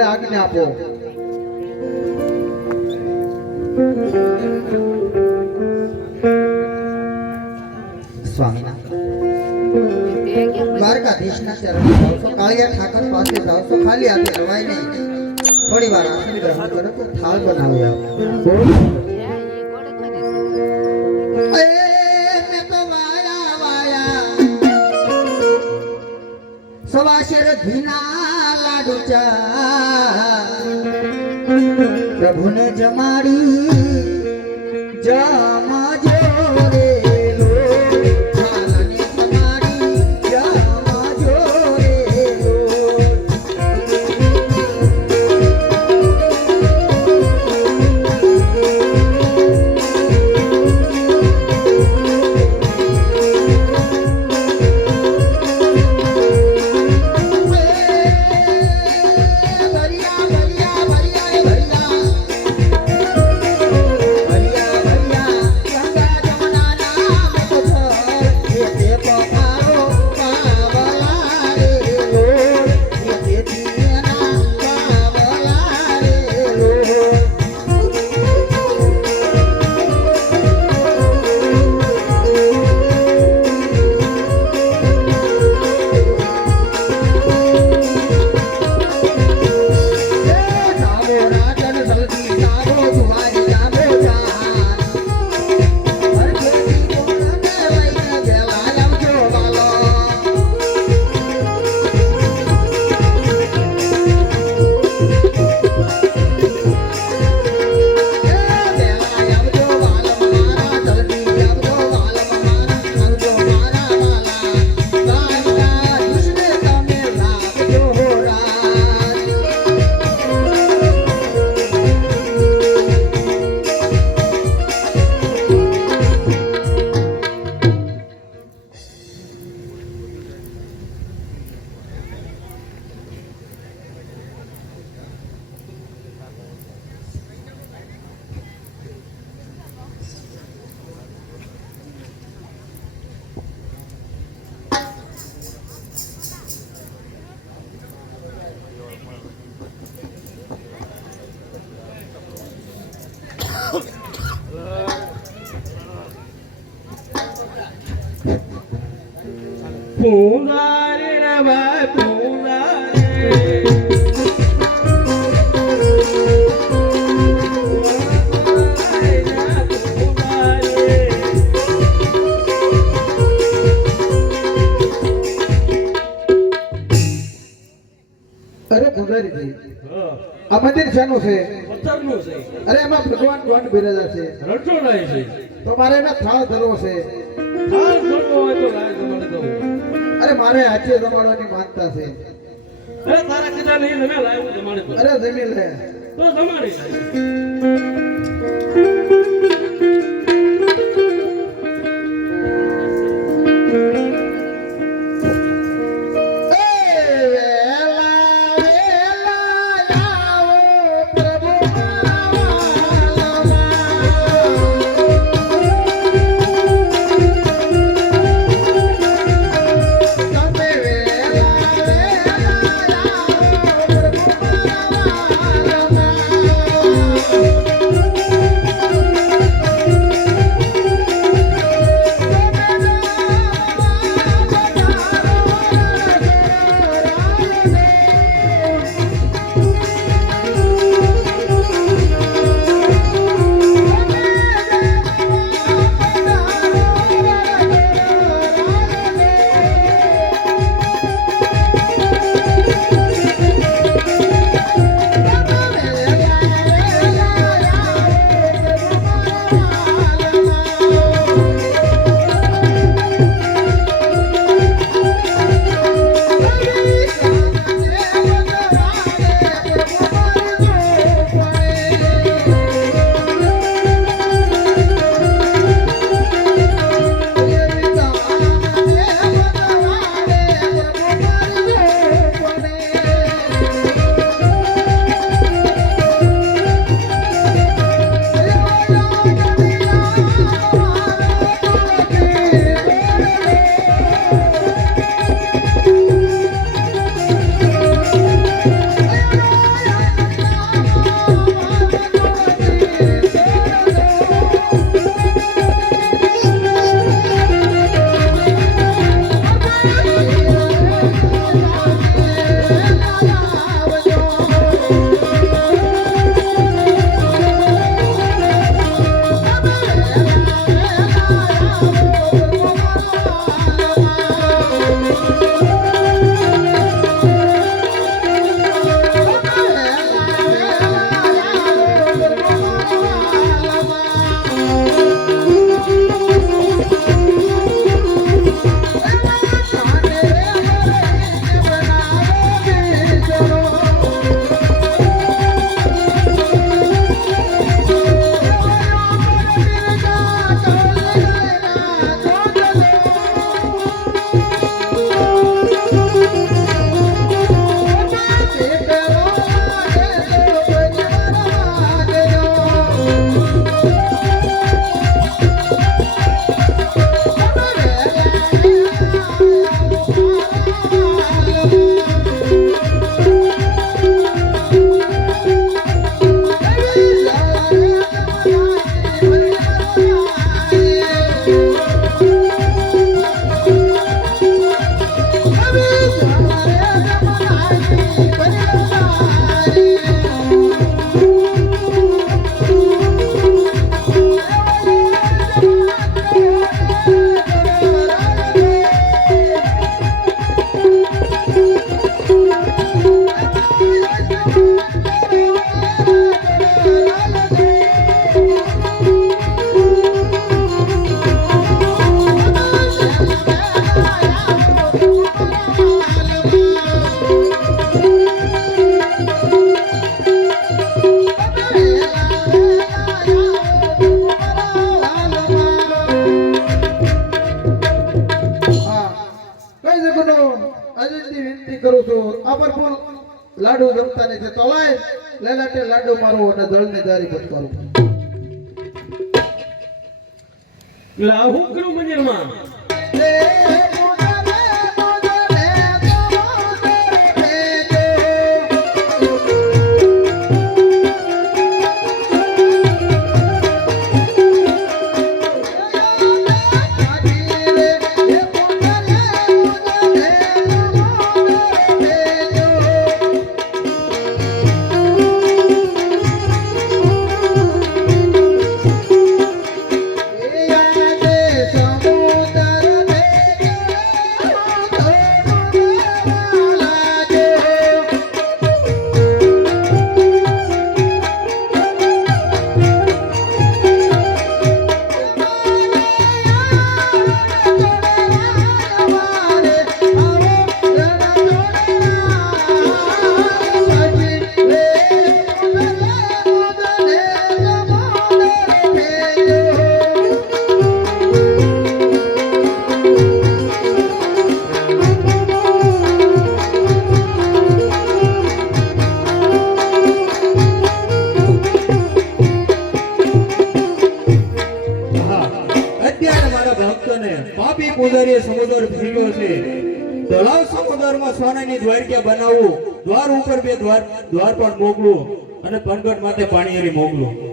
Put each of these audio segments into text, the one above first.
આજ્ઞા આપો. સ્વામીના દ્વારકાધીશના ચરણમાં જાવ છો, કાળિયા ઠાકર પાસે જાવ છો, ખાલી હાથે રવાય નહીં. થોડી વાર આસન ગ્રહણ કરો તો થાળ બનાવી આવો. સવાશેર ઘીના લાડુ ચા પ્રભુને જમાડી જમજો રે લો, ચાલને જમાડી જમજો રે લો. પૂંગારી રે ભાઈ પૂંગારી અરે પુજારીજી, આ મંદિર શાનું છે? પથ્થરનું છે. અરે એમાં ભગવાન કોણ બિરાજા છે? રણછોડરાય છે. તો મારે એના થાળ ધરવો છે. થાળ ધરવો હોય તો લાય તમારે દઉં. અરે મારે હાચે જમાડવાની માનતા છે. અરે તારા કીધા નહીં તમે લાય જમાડે દઉં. અરે જમી લે તો જમાડી લાય. લાડુ જમતા નથી તો લાય લેલાટે લાડુ મારો અને દળને જારી ફટકારું એટલે આ હું કરું મંદિરમાં પાપી પૂજારીએ સમુદ્ર ફેરવ્યો છે તળાવ સમુદ્રમાં સોનાની દ્વારકા બનાવવું દ્વાર ઉપર બે દ્વાર પણ મોકલું અને પનગઢ માથે પાણી હરી મોકલું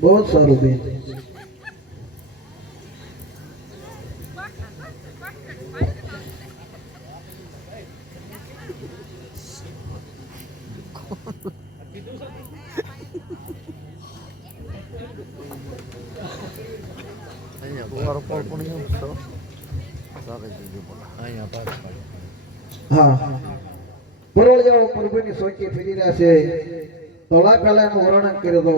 बहुत सारू बेन हाँ परवल प्रभुनी सोची फिरी रहा से तोला पहला वर्णन कर दो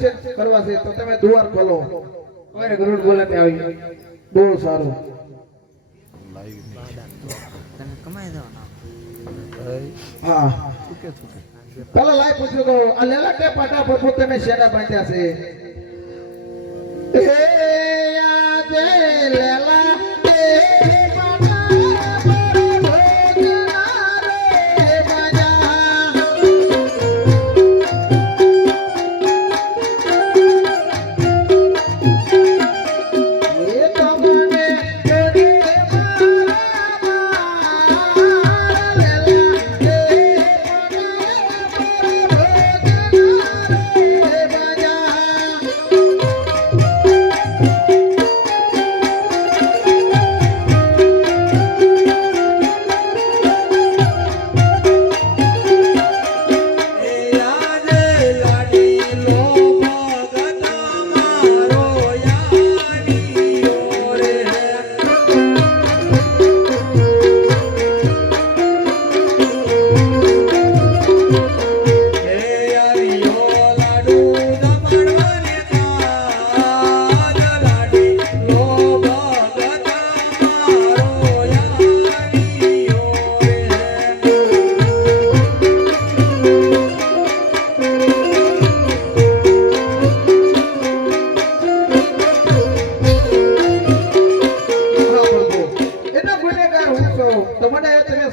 દર્શન કરવા છે તો તમે દ્વાર ખોલો. અમારે ગરુડ બોલાતે આવી બહુ સારું. હા પેલા લાઈ પૂછ્યું તો આ લેલા કે પાટા પર તમે શેના બાંધ્યા છે? એ આજે લેલા એ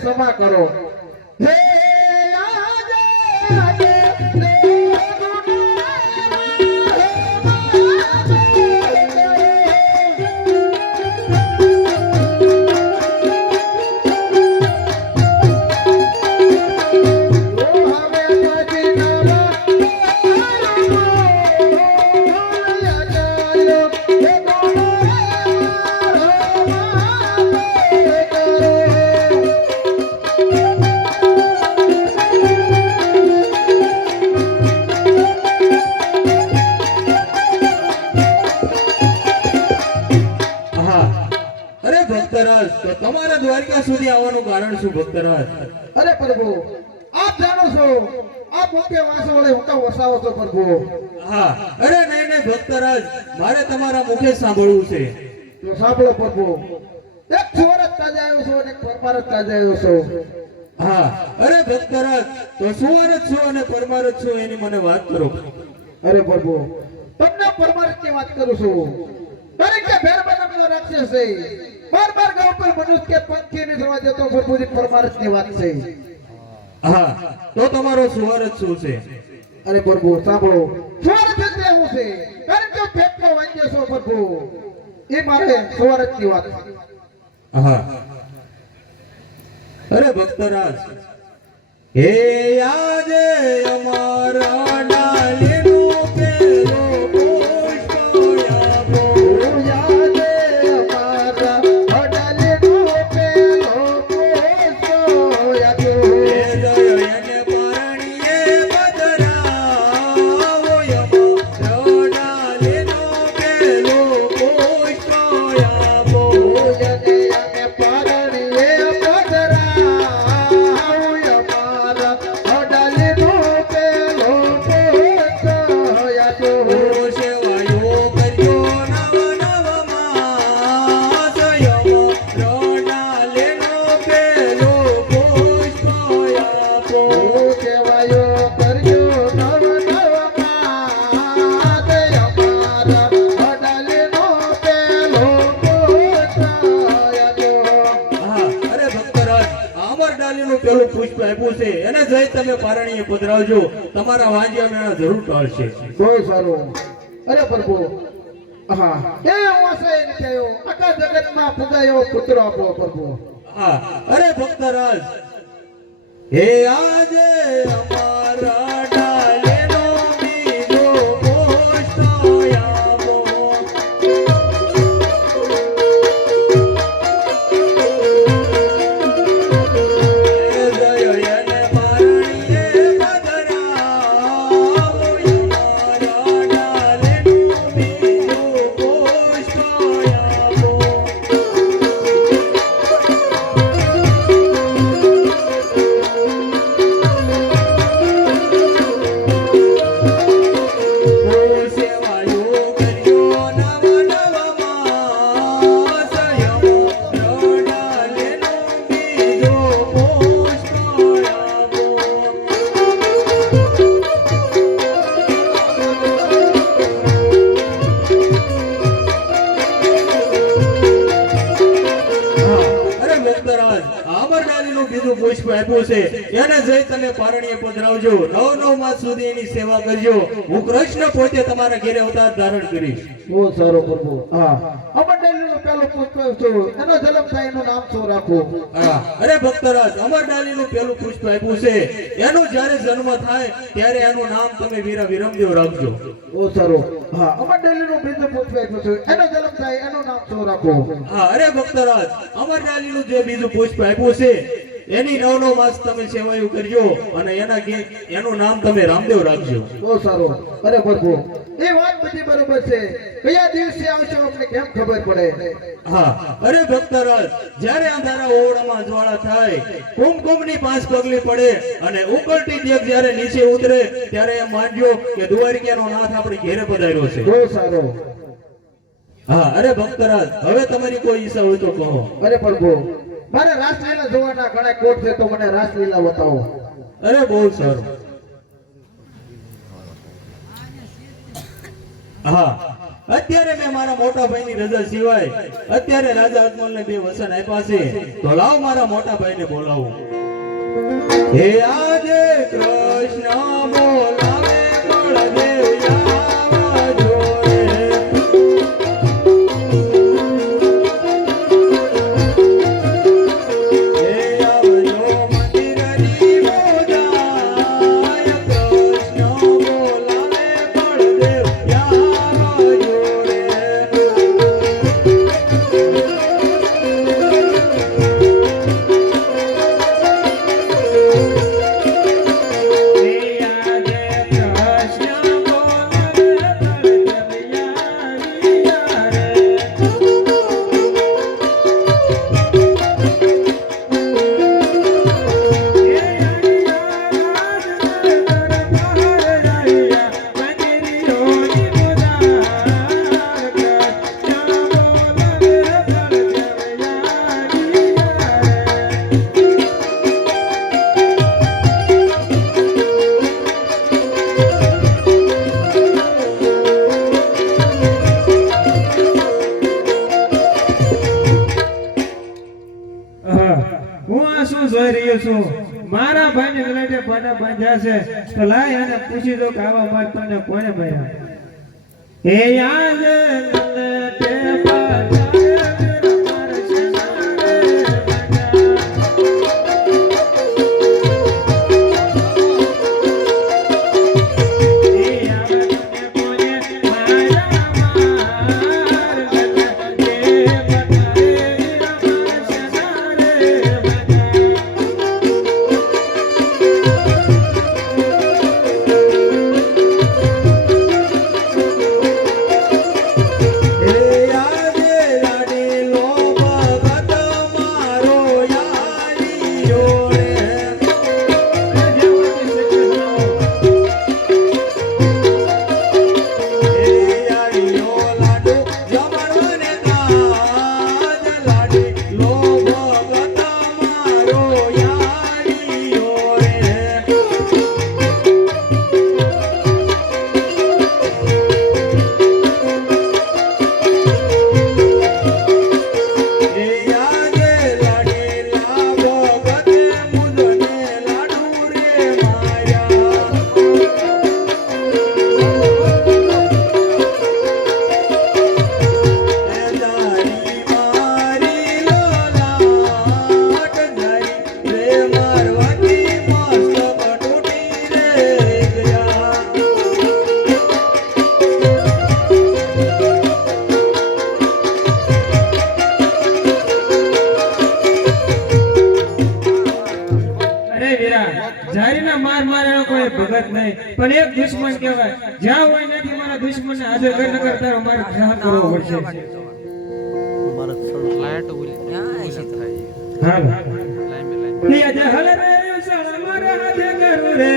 ક્ષમા કરો. હે આજે આજે તમારા દ્વારકા સુધી આવવાનું કારણ શું ભક્તરાજ? અરે પ્રભુ આપ જાણો છો આપ મુખ્ય વાસો વડે હું તો વસાવો છો પ્રભુ. હા અરે નહીં નહીં ભક્તરાજ, મારે તમારા મુખે સાંભળવું છે. તો સાંભળો પ્રભુ. એક સુવર જ તાજા આવ્યો છો અને એક પરમાર જ તાજા આવ્યો છો. હા અરે ભક્તરાજ, તો સુવર જ છો અને પરમાર જ છો એની મને વાત કરો. અરે પ્રભુ તમને પરમાર ની વાત કરું છું. દરેક કે ભેર બનાવનો રાક્ષસ છે. બાર ગાંવ પર મનુષ્ય કે પંખી ને જવા દેતો પ્રભુજી પરમારસ ની વાત છે. હા તો તમારો સુવર જ શું છે? અરે પ્રભુ સાંભળો, સુવર જ એટલે હું છે કારણ કે પેટમાં વાંચ્યો છો પ્રભુ, એ મારે સુવર જ ની વાત. હા અરે ભક્તરાજ, હે આજે અમારા ડાલીનું પેલો પુષ્પ આપો. પેલું પુષ્પ આપ્યું છે એને જઈ તમે પારણીએ પધરાવજો, તમારા વાંજિયા મેળા જરૂર ટાળશે. બહુ સારું. અરે પ્રભુ હા એ વાસે નીકળ્યો આખા જગતમાં પૂજાયો પુત્ર આપો પ્રભુ. હા અરે ભક્તરાજ, હે આજે અમારા ડાલેનો બીજો પુષ્પ આપો. આપ્યું છે એને જઈ તમે પારણીએ પધરાવજો 9 માસ સુધી એની સેવા કરજો હું કૃષ્ણ પોતે તમારા ઘેરે અવતાર ધારણ કરીશ બહુ સારું પ્રભુ હા અમરડાલીનું પેલું પુષ્પ છું એનો જન્મ થાય એનું નામ શું રાખું હા અરે ભક્તરાજ અમરડાલીનું પેલું પુષ્પ આપ્યું છે એનો જ્યારે જન્મ થાય ત્યારે એનું નામ તમે વીરા વિરમદેવ રાખજો બહુ સારું હા અમરડાલીનું બીજું પુષ્પ આપ્યું છું એનો જન્મ થાય એનું નામ શું રાખું હા અરે ભક્તરાજ અમરડાલીનું જે બીજું પુષ્પ આપ્યું છે એની 9 માસ તમે સેવાયું કરજો અને એનું નામ તમે રામદેવ રાખજો બહુ સારું અરે પ્રભુ એ વાત બધી બરોબર છે કયા દિવસે આવશે આપણે કેમ ખબર પડે હા અરે ભક્તરાજ જ્યારે અંધારા ઓરડામાં જ્વાળા થાય કુમકુમની 5 પગલી પડે અને ઉકળતી દેગ જ્યારે નીચે ઉતરે ત્યારે એમ માનજો કે દ્વારિકાનો નાથ આપણે ઘેરે પધાર્યો છે બહુ સારું હા અરે ભક્તરાજ હવે તમારી કોઈ ઈચ્છા હોય તો કહો અરે પ્રભુ મારે રાસલીલા જોવાના ઘણા કોટ છે તો મને રાસલીલા બતાવો અરે બહુ સારું હા અત્યારે મેં મારા મોટા ભાઈની રજા સિવાય અત્યારે રાજા અજમલને 2 વચન આપ્યા છે તો લાવ મારા મોટા ભાઈને બોલાવું હે આજે કૃષ્ણ બોલાવે બળદેવ આવજો રે હે આવજો મંદિરની મોજાય કૃષ્ણ બોલાવે બળદેવ આવજો રે હું આ શું જોઈ રહ્યો છું મારા ભાઈને ગલાટે પાટા બાંધ્યા છે તો લાય અને પૂછી દો કે આવા માર તમને કોને માર્યા હે યાદ ગલાટે પાટા જારીના માર મારેનો કોઈ ભગત નહીં પણ એક દુશ્મન કહેવાય જ્યાં હોય નથી મારા દુશ્મનને હાજર કર નકર તારો મારે ગ્રહણ કરવો પડશે હાલ આજે હલે રે સાળા મારા હાથે કરું રે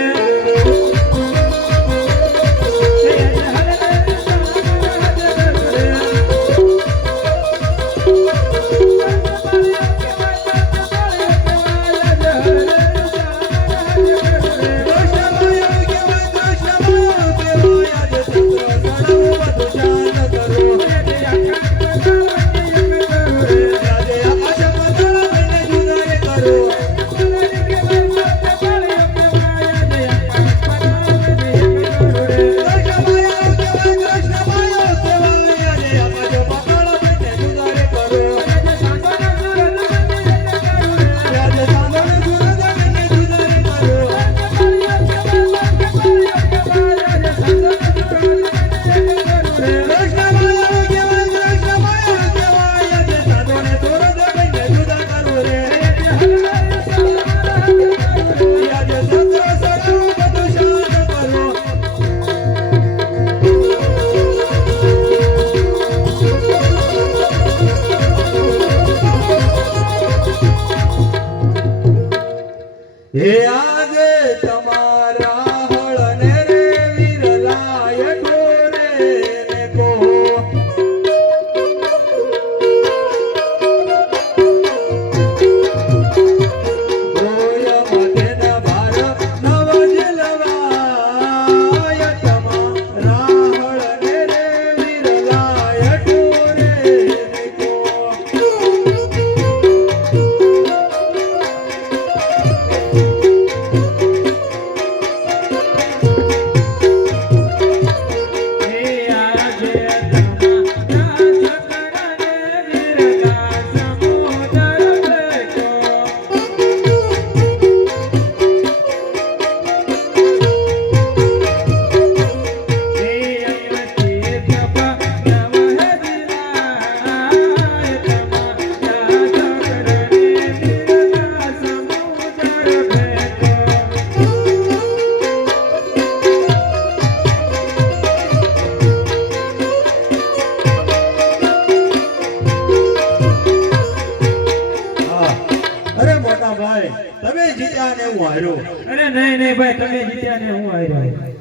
નહીં નહીં ભાઈ તમે જીત્યા ને હું હાર્યો.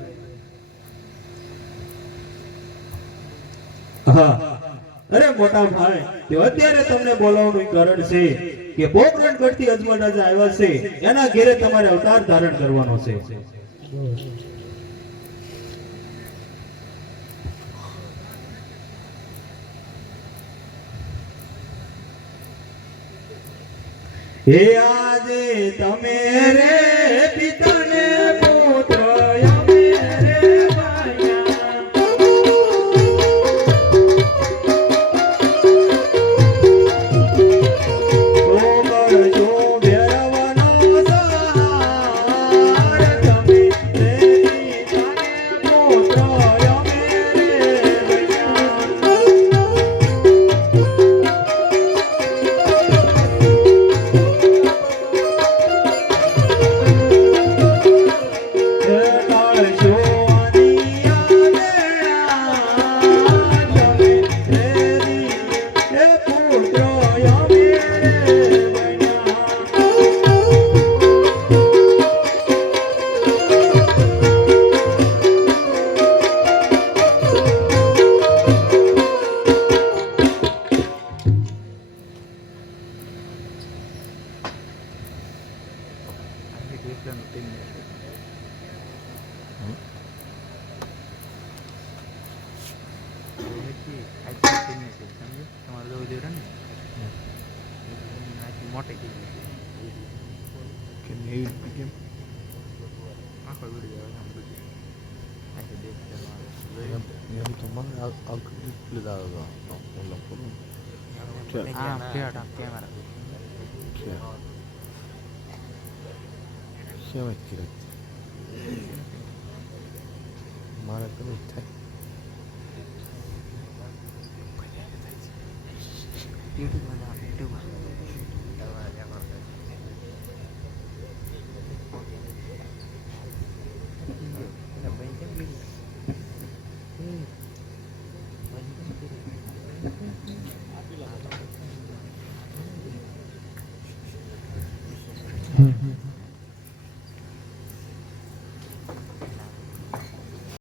હા અરે મોટા ભાઈ તે અત્યારે તમને બોલાવવાનું કારણ છે કે પોકરણ કરતી અજમલ રાજા આવ્યા છે એના ઘેરે તમારે અવતાર ધારણ કરવાનો છે. હે આજે તમે રે પિતાને પુત્ર અમે રે ભાયા મોટી કે નવી કેમ આખો વિડીયો આમ બધું આખે દેખ કરવાનો એમ તો મને આ લીધા હતો ઓલા ફોન આ ફેટ આ કેમેરા કે સેવા કરે મારે કરું થાય YouTube માં YouTube હમ